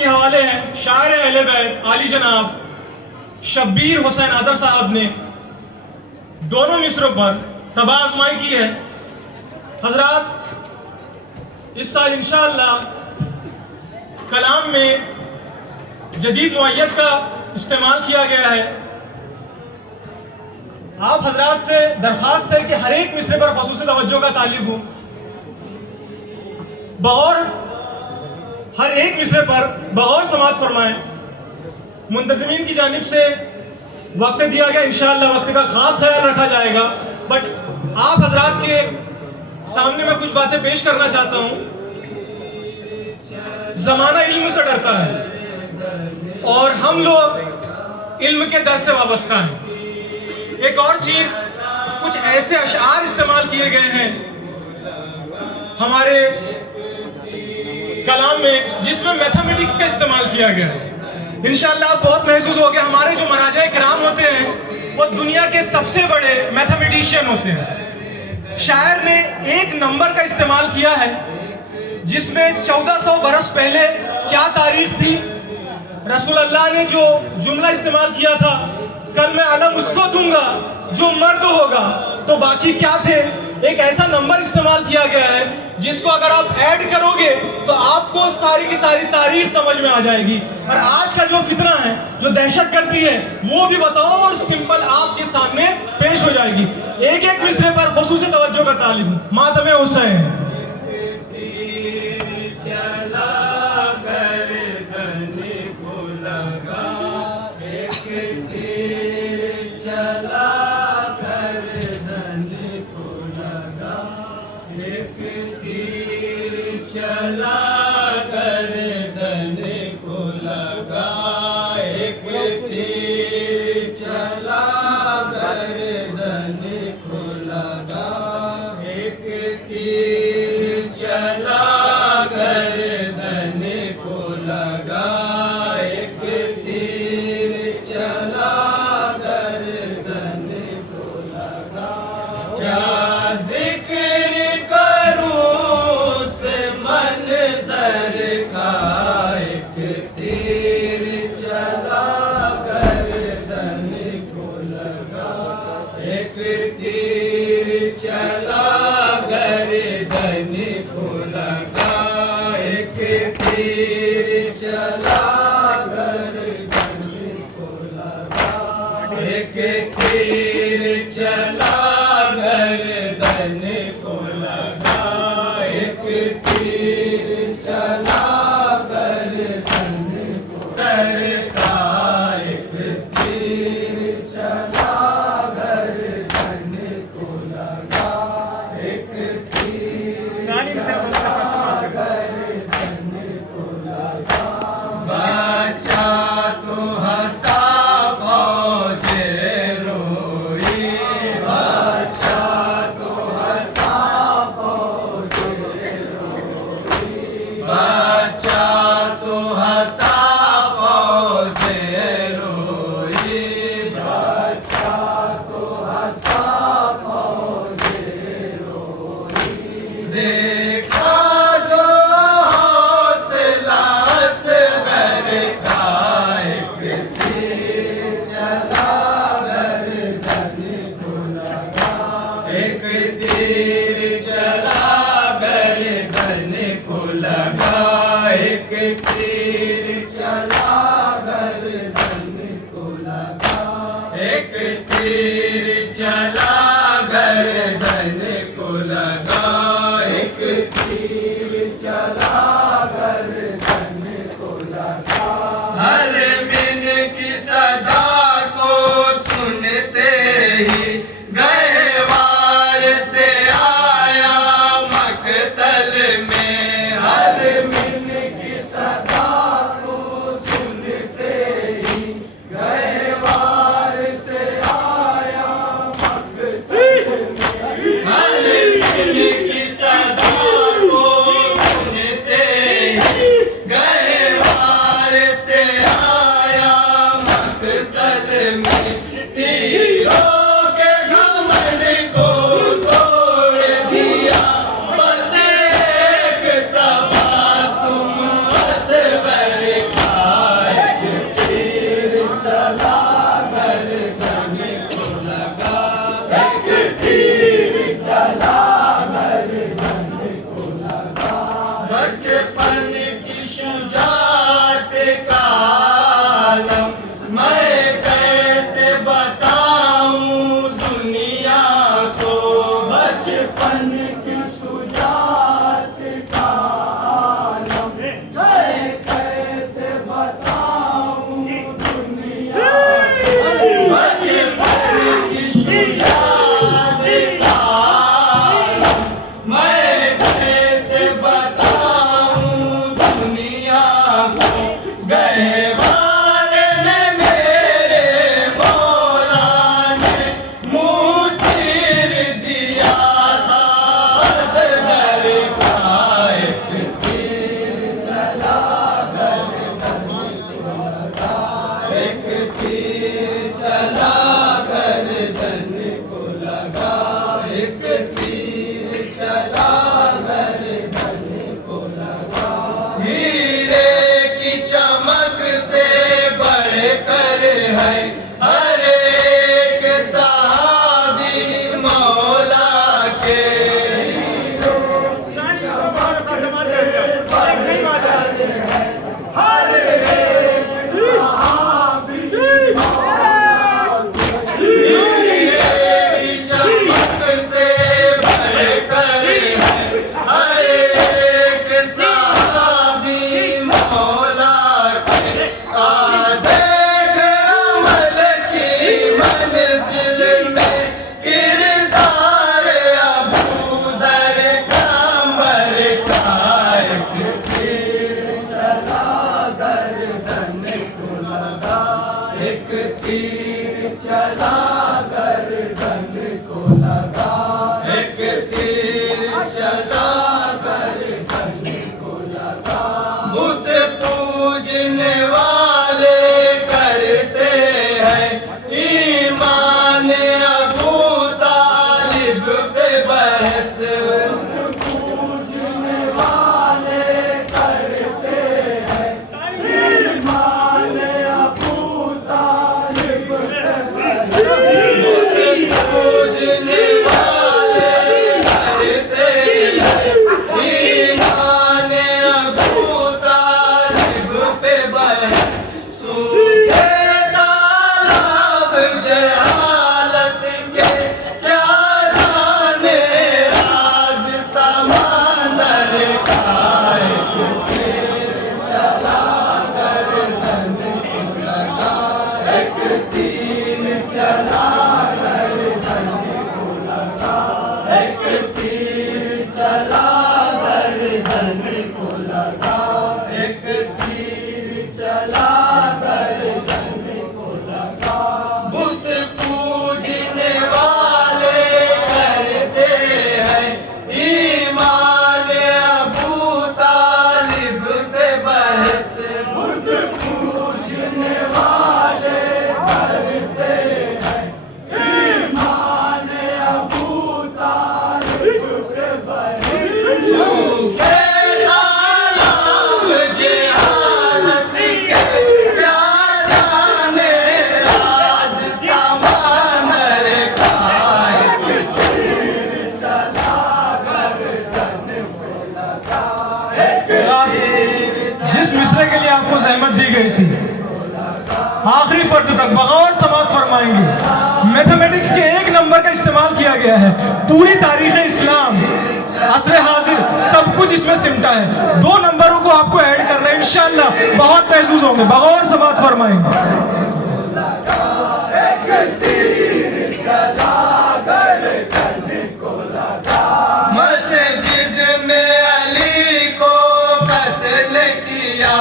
आपके हवाले हैं शायर अहले बैत आली जनाब शब्बीर हुसैन अजहर साहब ने दोनों मिसरों पर तबाह आजमाई की है। हजरात, इस साल इंशाअल्लाह कलाम में जदीद नौइयत का इस्तेमाल किया गया है। आप हजरात से दरख्वास्त है कि हर एक मिसरे पर ख़ुसूसी तवज्जो का तालिब हो, बगौर हर एक मिसरे पर बगौर समाअत फरमाएं। मुंतज़िमीन की जानिब से वक्त दिया गया, इंशाअल्लाह वक्त का खास ख्याल रखा जाएगा। बट आप हजरात के सामने मैं कुछ बातें पेश करना चाहता हूँ। ज़माना इल्म से डरता है और हम लोग इल्म के दर से वाबस्ता हैं। एक और चीज़, कुछ ऐसे अशआर इस्तेमाल किए गए हैं हमारे कलाम में जिसमें मैथमेटिक्स का इस्तेमाल किया गया है। इंशाअल्लाह आप बहुत महसूस हो गया, हमारे जो मराजा किराम होते हैं वो दुनिया के सबसे बड़े मैथमेटिशियन होते हैं। शायर ने एक नंबर का इस्तेमाल किया है जिसमें 1400 बरस पहले क्या तारीख थी। रसूल अल्लाह ने जो जुमला इस्तेमाल किया था, कल मैं अलम उसको दूंगा जो मर्द होगा, तो बाकी क्या थे। एक ऐसा नंबर इस्तेमाल किया गया है जिसको अगर आप ऐड करोगे तो आपको सारी की सारी तारीख समझ में आ जाएगी। और आज का जो फितना है, जो दहशत गर्दी है, वो भी बताओ और सिंपल आपके सामने पेश हो जाएगी। एक एक मिसरे पर खुसूसी तवज्जो का तालिब। मातमे हुसैन गहवार में मेरे मौला ने मुँह चीर दिया था, असगर का एक तीर चला गर्दन को लगा, एक तीर चला गर्दन को लगा, एक तीर चला गर्दन को लगा। हीरे की चमक से बढ़कर है हर एक सहाबी मौला के, एक तीर चला गर्दन को लगा, एक तीर चला गर्दन को लगा। बुत पूजने वाले करते हैं ईमान अबू तालिब पे बहस, पूजने वाले करते हैं ईमान अबू तालिब पे बहस, पूजने वाले करते हैं ईमान अबू तालिब पे बहस। सूखे तालाब जहालत के क्या जाने राज समंदर का, एक तीर चला गर्दन को लगा, एक तीर चला गर्दन को लगा, एक तीर चला गर्दन को लगा, एक तीर चला गर्दन को लगा। बुत पूजने वाले करते हैं ईमान अबू तालिब पे बहस, बुत पूजने वाले करते हैं ईमान अबू तालिब पे बहस। सूखे तालाब जहालत के क्या जाने राज समंदर का, एक तीर चला गर्दन को लगा, एक तीर जिस मिसरे के लिए आपको जहमत दी गई थी आखिरी फर्द तक बगौर समाप्त फरमाएंगे। मैथमेटिक्स के एक नंबर का इस्तेमाल किया गया है, पूरी तारीख इस्लाम असर हाजिर सब कुछ इसमें सिमटा है। 2 नंबरों को आपको ऐड करना है, इंशाल्लाह बहुत महसूस होंगे। बगौर समाप्त फरमाएंगे। एक तीर चला गर्दन को लगा, मस्जिद में अली को कत्ल किया,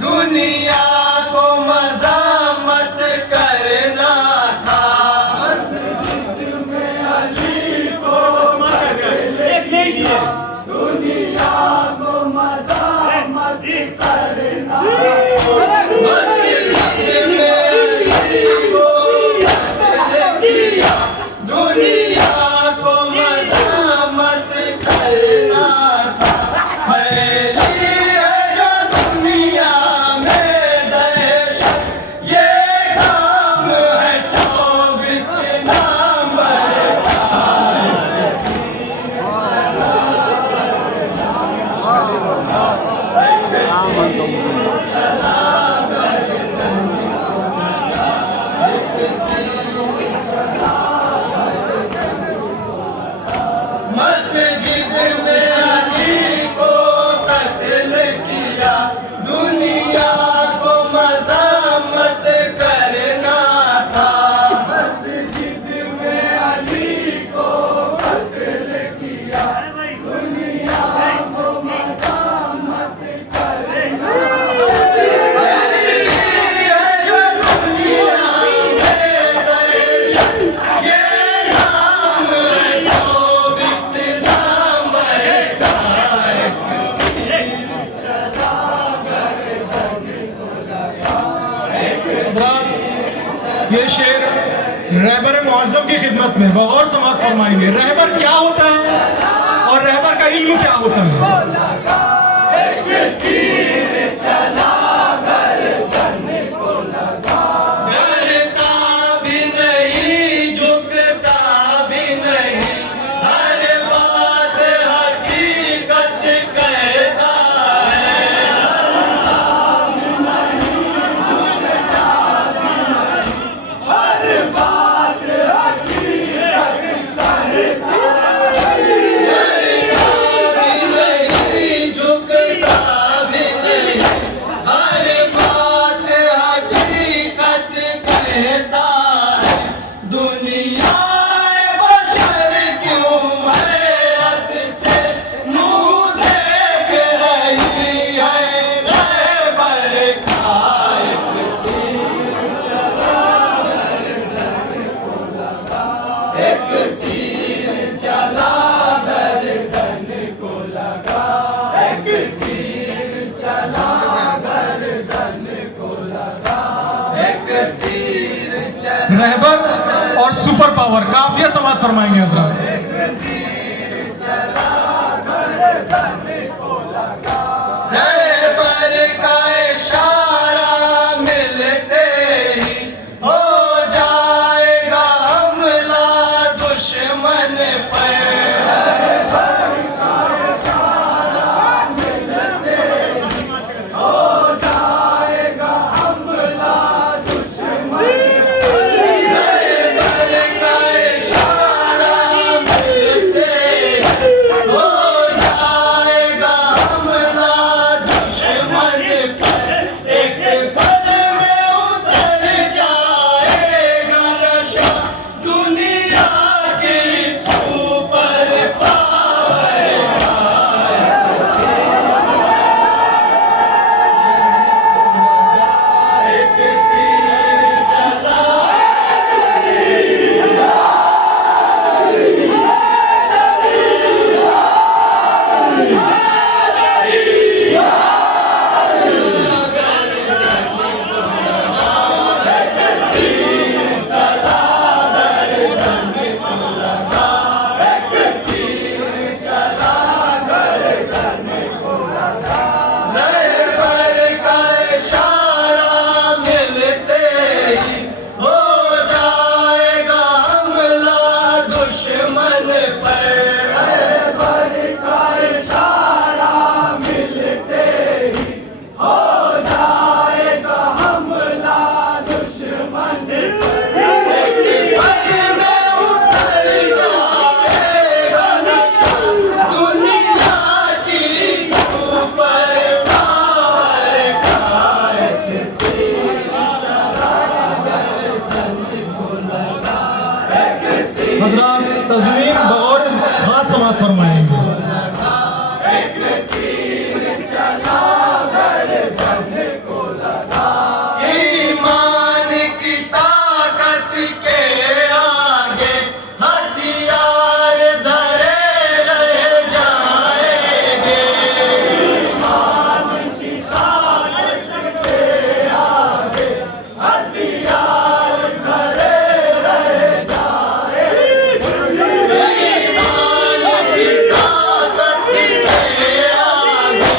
दुनिया को मज़ामत करना था, मस्जिद में अली को कत्ल किया, दुनिया को मज़ामत करना था, मस्जिद में अली को कत्ल किया, दुनिया को मज़ामत करना था। फैली है जो दुनिया में ये शेर रहबर मुअज़्ज़म की खिदमत में बगौर समात फरमाएंगे। रहबर क्या होता है और रहबर का इल्म क्या होता है। रहबर और सुपर पावर काफिया समात फरमाएंगे हज़रात। रहबर का इशारा मिलते ही हो जाएगा हमला दुश्मन पर। हज़रात तज़मीन बगौर खास समात फरमाएंगे। ईमान की ताकत के आगे हथियार धरे रह जाएंगे। ईमान की ताकत के आगे हथियार धरे रह जाएंगे। ईमान की ताकत के आगे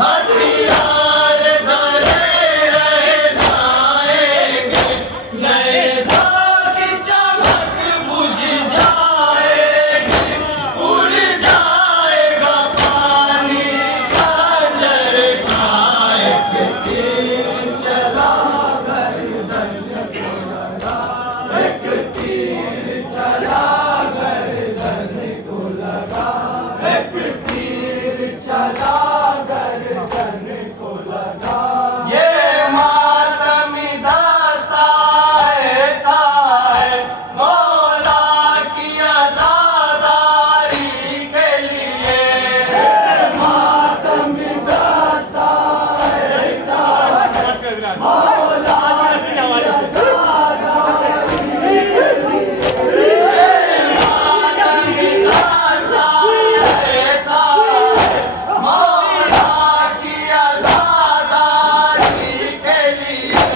हथियार धरे रह जाएंगे। नए साल की चमक बुझ जाएगी, उड़ जाएगा पानी खंजर का एक तीर चला गर्दन को लगा। एक तीर चला गर्दन को लगा। एक तीर चला गर्दन को लगा। ये मातमी दास्ता ऐसा है मौला की आज़ादारी के लिए। मातमी दास्ता ऐसा है मौला की आज़ादारी के लिए। मातमी दास्ता ऐसा है मौला की आज़ादारी के लिए।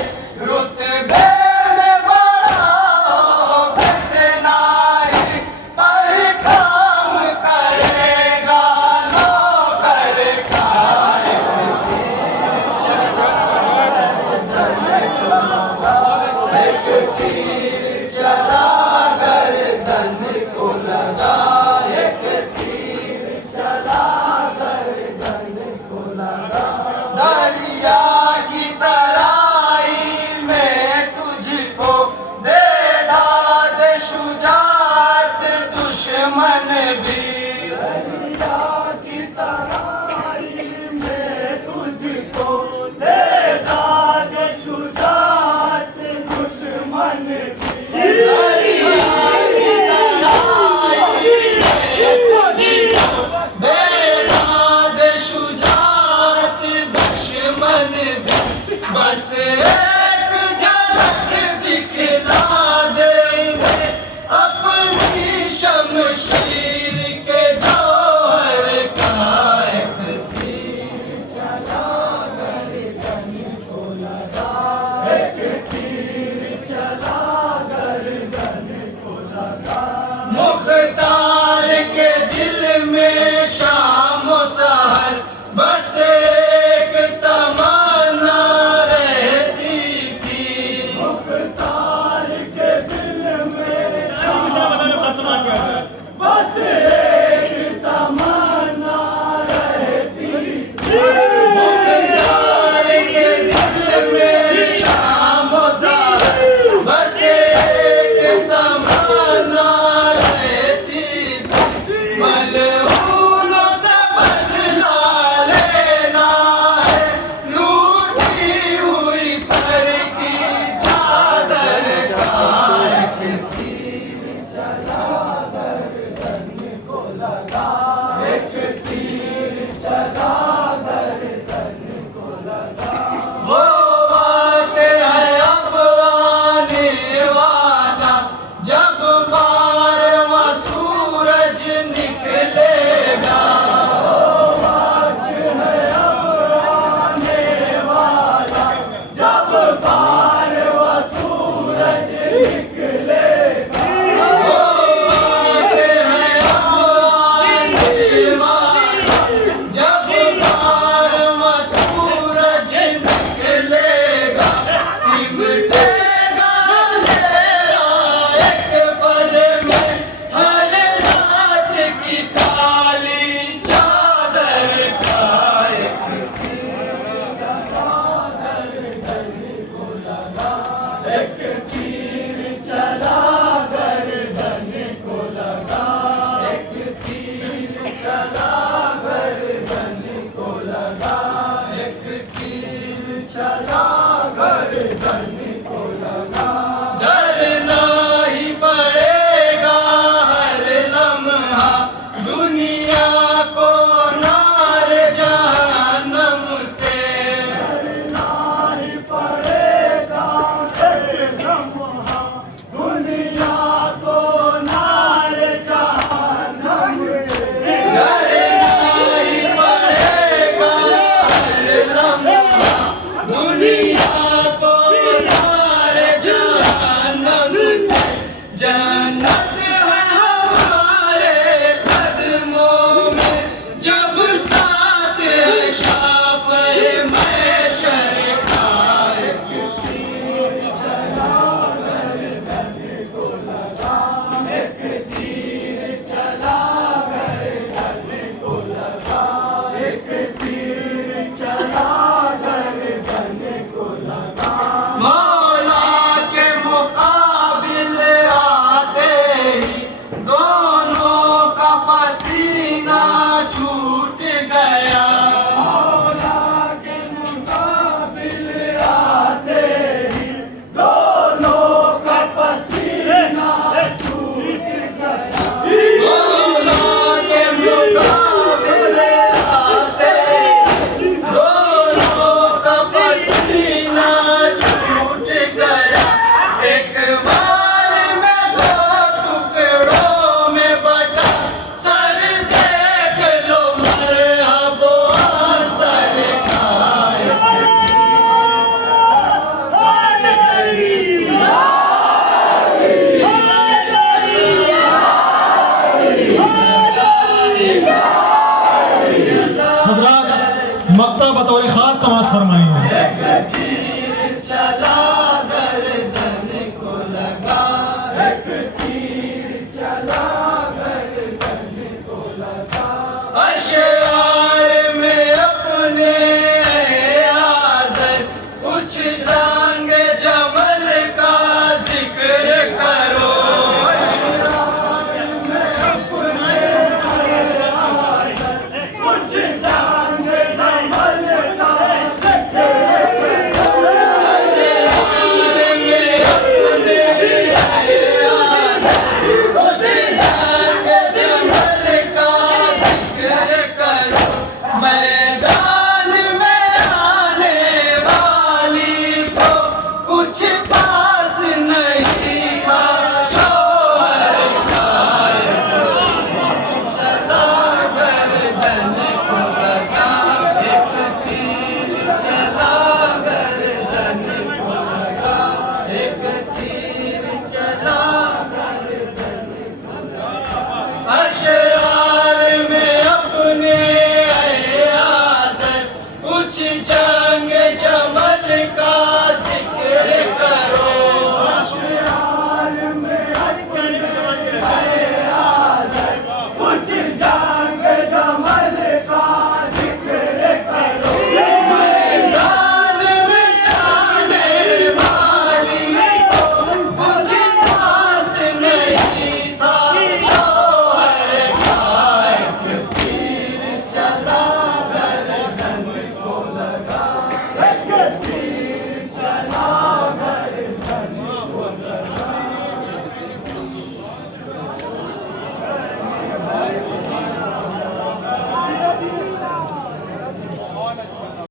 रुतबे में बढ़ तीर चला गर्दन को लगा, एक तीर चला गर्दन को लगा। दरिया की तराई में तुझको दे दाद शुजात दुश्मन भी, दरिया की तराई में तुझको दे दाद शुजात दुश्मन भी। दरिया की तराई में तुझको दे दाद शुजात दुश्मन भी, बस एक झलक दिखला देंगे अपनी शमशीर के जौहर का, एक तीर चला गर्दन को लगा, एक तीर चला गर्दन को लगा। मुख्तार के दिल में शाम सहर बस एक तमन्ना रहती थी, मुख्तार के दिल में बस एक तमन्ना रहती थी। मुख्तार के दिल में शाम सहर बस एक तमन्ना रहती थी, मलऊनों से बदला लेना है लूटी हुई सर की चादर का, एक तीर चला गर्दन को लगा, एक तीर चला गर्दन को लगा। वो वक्त है अब आने वाला जब बारहवां सूरज निकलेगा, जब बारहवां सूरज निकलेगा। वो वक्त है अब आने वाला जब बारहवां सूरज निकलेगा, सिमटेगा अंधेरा एक पल में हर रात की काली चादर का, एक एक तीर चला गर्दन को लगा, एक तीर चला गर्दन को लगा, एक तीर चला गर्दन को लगा। डरना ही पड़ेगा हर लम्हा दुनिया को नार जहन्नम से, नहीं पड़ेगा एक लम्हा दुनिया को नार जहन्नम से। डरना ही पड़ेगा हर लम्हा दुनिया को नार जहन्नम से,